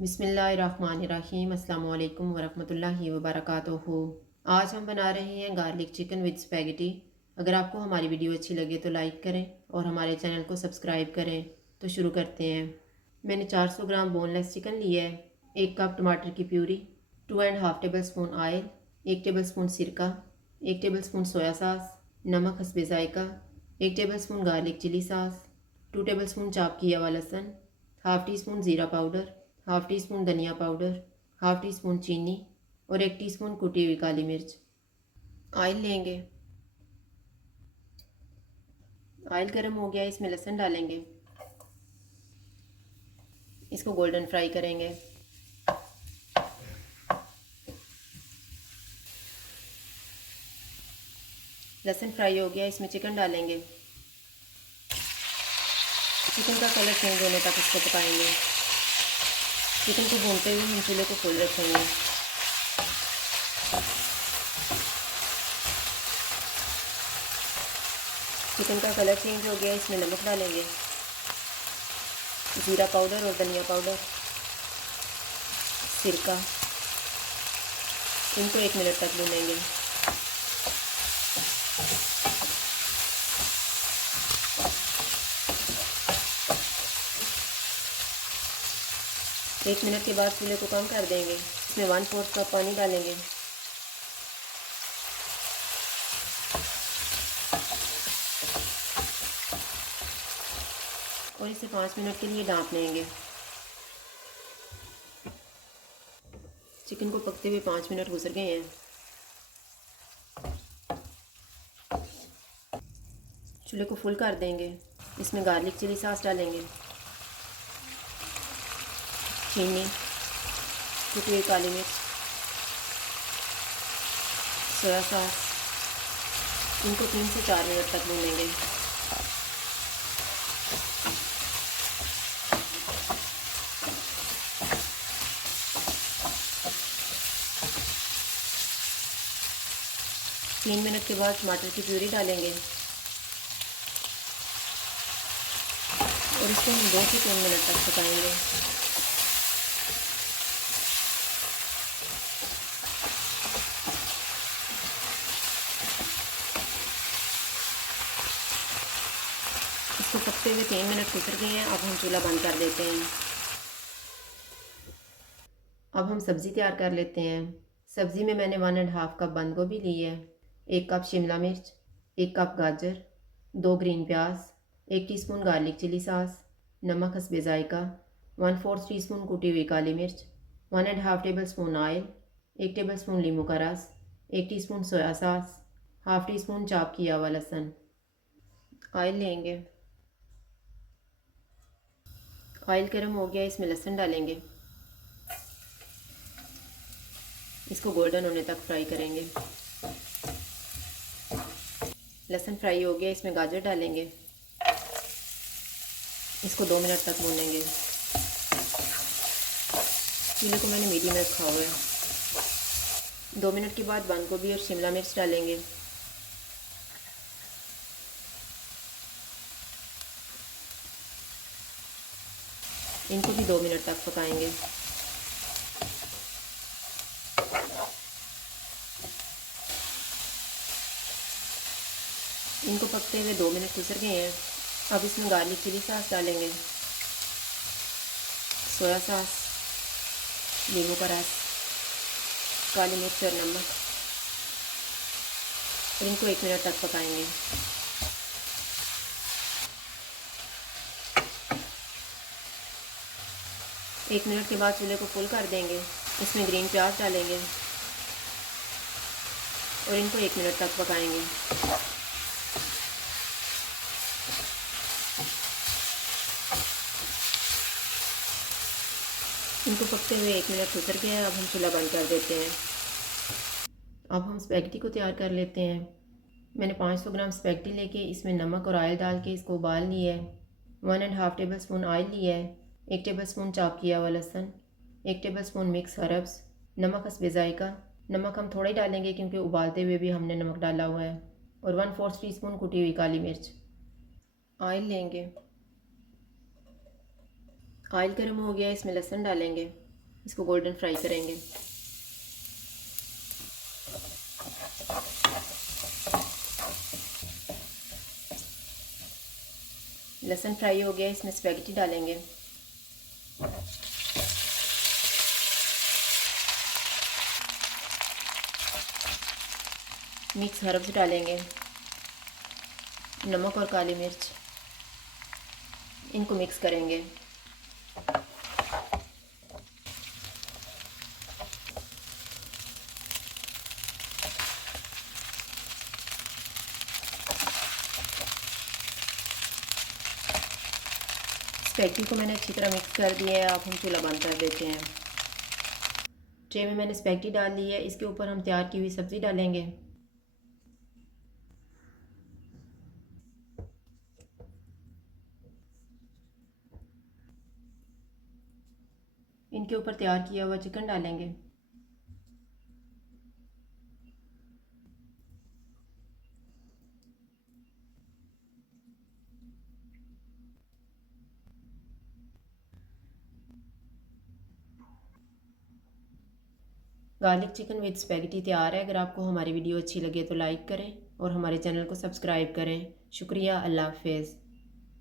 बिस्मिल्लाहिर्रहमानिर्रहीम अस्सलाम वालेकुम वरहमतुल्लाहि वबरकातुहू। आज हम बना रहे हैं गार्लिक चिकन विद स्पैगेटी। अगर आपको हमारी वीडियो अच्छी लगे तो लाइक करें और हमारे चैनल को सब्सक्राइब करें। तो शुरू करते हैं। मैंने 400 ग्राम बोनलेस चिकन लिया है, 1 कप टमाटर की puree, 2.5 table spoon oil, 1 table spoon सिरका, 1 टेबल स्पून सोया सॉस, नमक हस्बे जायका, 1 table spoon garlic chilli sauce, 2 table spoon chop किया हुआ लहसुन, हाफ़ टी स्पून ज़ीरा पाउडर, हाफ़ टी स्पून धनिया पाउडर, हाफ़ टी स्पून चीनी और 1 टीस्पून कुटी हुई काली मिर्च। ऑयल लेंगे। ऑयल गर्म हो गया, इसमें लहसुन डालेंगे। इसको गोल्डन फ्राई करेंगे। लहसुन फ्राई हो गया, इसमें चिकन डालेंगे। चिकन का कलर चेंज होने तक इसको पकाएंगे। चिकन को भूनते हुए हम चूल्हे को फुल रखेंगे। चिकन का कलर चेंज हो गया, इसमें नमक डालेंगे, ज़ीरा पाउडर और धनिया पाउडर, सिरका। इनको 1 मिनट तक भूनेंगे। एक मिनट के बाद चूल्हे को कम कर देंगे। इसमें 1/4 कप पानी डालेंगे। और इसे 5 मिनट के लिए ढाँप लेंगे। चिकन को पकते हुए 5 मिनट गुजर गए हैं। चूल्हे को फुल कर देंगे। इसमें गार्लिक चिली सॉस डालेंगे, चीनी, कुटी हुई काली मिर्च, सोया सॉस। इनको 3 से 4 मिनट तक भूनेंगे। तीन मिनट के बाद टमाटर की प्यूरी डालेंगे और इसको हम 2 से 3 मिनट तक पकाएंगे। इसको पकते हुए 3 मिनट गुजर गए हैं। अब हम चूल्हा बंद कर देते हैं। अब हम सब्ज़ी तैयार कर लेते हैं। सब्ज़ी में मैंने 1.5 कप बंद गोभी ली है, 1 कप शिमला मिर्च, 1 कप गाजर, 2 ग्रीन प्याज, 1 टीस्पून गार्लिक चिली सॉस, नमक हस्बे जायका, 1/4 टीस्पून कुटी हुई काली मिर्च, 1.5 table spoon oil, 1 table spoon नींबू का रस, 1 teaspoon soya sauce, half tea spoon chop किया हुआ लहसुन। ऑयल लेंगे। ऑयल गर्म हो गया, इसमें लहसुन डालेंगे। इसको गोल्डन होने तक फ्राई करेंगे। लहसुन फ्राई हो गया, इसमें गाजर डालेंगे। इसको 2 मिनट तक भूनेंगे। चूल्हे को मैंने मीडियम रखा हुआ है। 2 मिनट के बाद बंद गोभी और शिमला मिर्च डालेंगे। इनको भी 2 मिनट तक पकाएंगे। इनको पकते हुए 2 मिनट गुजर गए हैं। अब इसमें गार्लिक चिली सॉस डालेंगे, सोया सॉस, नींबू का रस, काली मिर्च और नमक, और इनको 1 मिनट तक पकाएंगे। एक मिनट के बाद चूल्हे को फुल कर देंगे। इसमें ग्रीन प्याज डालेंगे और इनको 1 मिनट तक पकाएंगे। इनको पकते हुए 1 मिनट गुजर गया है। अब हम चूल्हा बंद कर देते हैं। अब हम स्पैगेटी को तैयार कर लेते हैं। मैंने 500 ग्राम स्पैगेटी लेके इसमें नमक और ऑयल डाल के इसको उबाल लिया है। 1.5 टेबल स्पून ऑयल लिया है, 1 टेबल स्पून चॉप किया हुआ लहसुन, 1 टेबल स्पून मिक्स हर्ब्स, नमक हस्बे जायका। नमक हम थोड़ा ही डालेंगे क्योंकि उबालते हुए भी हमने नमक डाला हुआ है, और 1/4 टीस्पून कुटी हुई काली मिर्च। ऑयल लेंगे। ऑयल गर्म हो गया, इसमें लहसुन डालेंगे। इसको गोल्डन फ्राई करेंगे। लहसुन फ्राई हो गया, इसमें स्पैगेटी डालेंगे। मिक्स हर्ब्स डालेंगे, नमक और काली मिर्च, इनको मिक्स करेंगे। स्पैगेटी को मैंने अच्छी तरह मिक्स कर दिया है। अब हम चूल्हा बंद कर देते हैं। ट्रे में मैंने स्पैगेटी डाल ली है, इसके ऊपर हम तैयार की हुई सब्ज़ी डालेंगे। इनके ऊपर तैयार किया हुआ चिकन डालेंगे। गार्लिक चिकन विद स्पैगेटी तैयार है। अगर आपको हमारी वीडियो अच्छी लगे तो लाइक करें और हमारे चैनल को सब्सक्राइब करें। शुक्रिया। अल्लाह हाफ़िज़।